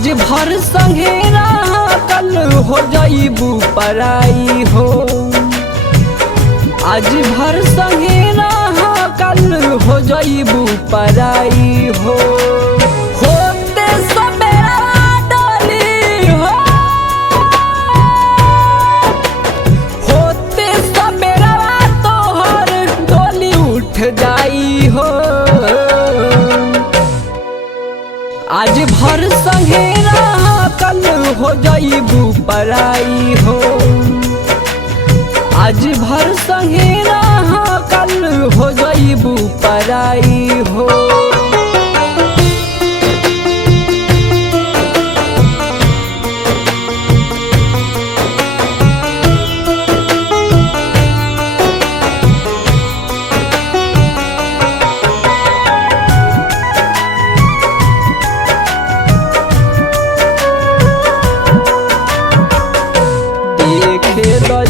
आज भर संगे रहा कल हो जाइबू पराई हो। आज भर संगे रहा कल हो जाइबू पराई हो। होते सबेरा डोली हो, होते सबेरा तोहर डोली उठ जाई हो। आज भर संगे रहा कल हो जाइबू पराई हो। आज भर संगे रहा कल हो जाइबू पराई हो।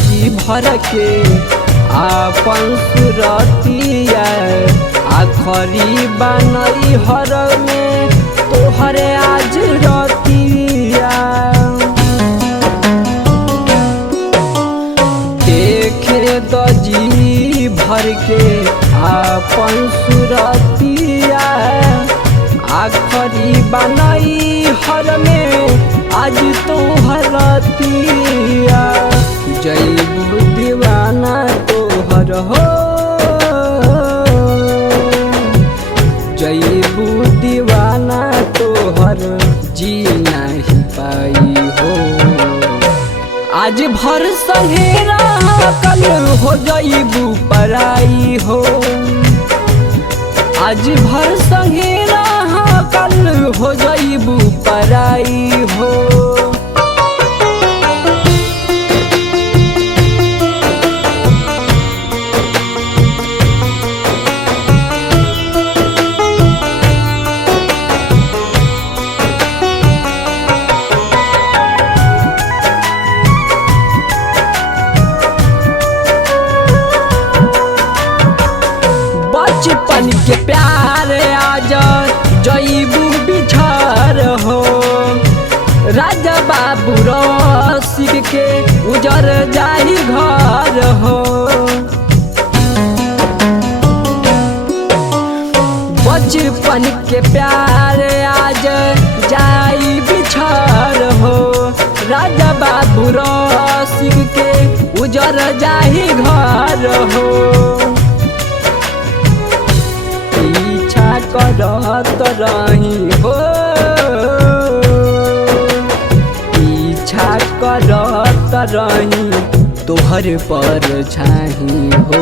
जी भर के आपन सुरतिया आखरी बनई हर में तोहरे आज रतिया। देखे दजी भर के आपन सुरतिया आखरी बनई हर में आज तोहर रतिया। जइबू दीवाना तोहर हो, जइबू दीवाना तोहर जी नहीं पाई हो। आज भर संगे रहा कल हो जाइबू पराई हो। आज भर संगे रहा कल हो जाइबू पराई हो। बचपन के प्यार आज जइबू बिछड़ हो। राजा बाबू रसिक के उजर जाई घर हो। बचपन के प्यार आज जाई बिछड़ हो। राजा बाबू रसिक के उजर जाई घर हो। करत रही हो, पीछा करत रही तोहर पर छाही हो।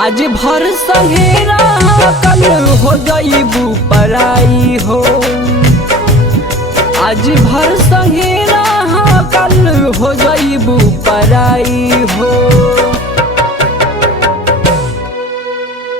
आज भर संगे रहा कल हो जाइबू पराई हो। आज भर संगे